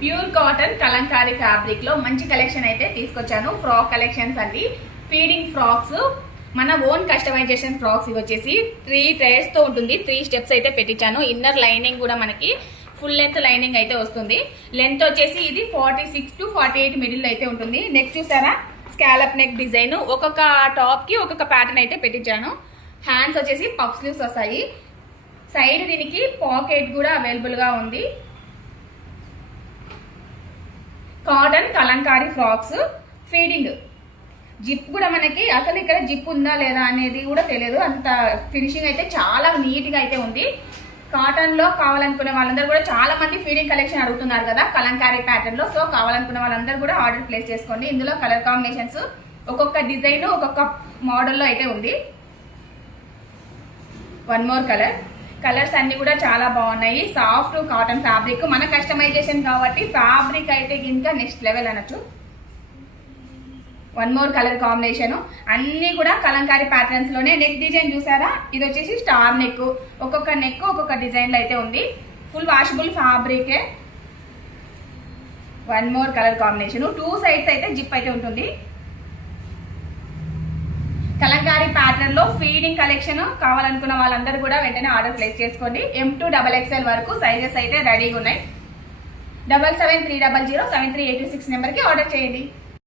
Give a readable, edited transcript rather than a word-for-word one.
Pure cotton Kalamkari fabric లో మంచి collection అయితే తీసుకొచ్చాను. ఫ్రాక్ కలెక్షన్స్ అండి, ఫీడింగ్ ఫ్రాక్స్, మన ఓన్ కస్టమైజేషన్ ఫ్రాక్స్. ఇవి వచ్చేసి 3 టైర్స్ తో ఉంటుంది. 3 స్టెప్స్ అయితే పెట్టించాను. ఇన్నర్ లైనింగ్ కూడా మనకి ఫుల్ లెంత్ లైనింగ్ అయితే వస్తుంది. లెంత్ వచ్చేసి ఇది 46 to 48 మిడిల్ అయితే ఉంటుంది. నెక్ చూసారా, స్కాలప్ నెక్ డిజైన్. ఒక్కొక్క టాప్ కి ఒక్కొక్క ప్యాటర్న్ అయితే పెట్టించాను. హ్యాండ్స్ వచ్చేసి పఫ్ స్లీవ్స్ వస్తాయి. సైడ్ దీనికి పాకెట్ కూడా అవైలబుల్ గా ఉంది. Cotton Kalamkari frocks, feeding. Zip కూడా మనకి అసలు ఇక్కడ జిప్ ఉందా లేదా అనేది కూడా తెలియదు. అంత ఫినిషింగ్ అయితే చాలా నీట్ గా అయితే ఉంది. కాటన్ లో కావాలనుకునే వాళ్ళందరూ కూడా చాలా మంది ఫీడింగ్ కలెక్షన్ అడుగుతున్నారు కదా కలంకారీ ప్యాటర్న్ లో. సో కావాలనుకునే వాళ్ళందరూ కూడా ఆర్డర్ ప్లేస్ చేసుకోండి. ఇందులో కలర్ కాంబినేషన్స్ ఒక్కొక్క డిజైన్ ఒక్కొక్క మోడల్లో అయితే ఉంది. వన్ మోర్ కలర్స్ అన్ని కూడా చాలా బాగున్నాయి. సాఫ్ట్ కాటన్ ఫ్యాబ్రిక్, మన కస్టమైజేషన్ కాబట్టి ఫ్యాబ్రిక్ అయితే ఇంకా నెక్స్ట్ లెవెల్ అనొచ్చు. One more colour combination. అన్ని కూడా కలంకారీ ప్యాటర్న్స్ లోనే. నెక్ డిజైన్ చూసారా, ఇది వచ్చేసి స్టార్ నెక్. ఒక్కొక్క నెక్ ఒక్కొక్క డిజైన్ లో అయితే ఉంది. ఫుల్ వాషబుల్ ఫ్యాబ్రికే. One more colour combination. 2 sides అయితే జిప్ అయితే ఉంటుంది. కలంకారీ ప్యాటర్న్ లో ఫీడింగ్ కలెక్షన్ కావాలనుకున్న వాళ్ళందరూ కూడా వెంటనే ఆర్డర్ ప్లేస్ చేసుకోండి. M to XXL వరకు సైజెస్ అయితే రెడీగా ఉన్నాయి. 7730073826 నెంబర్కి ఆర్డర్ చేయండి.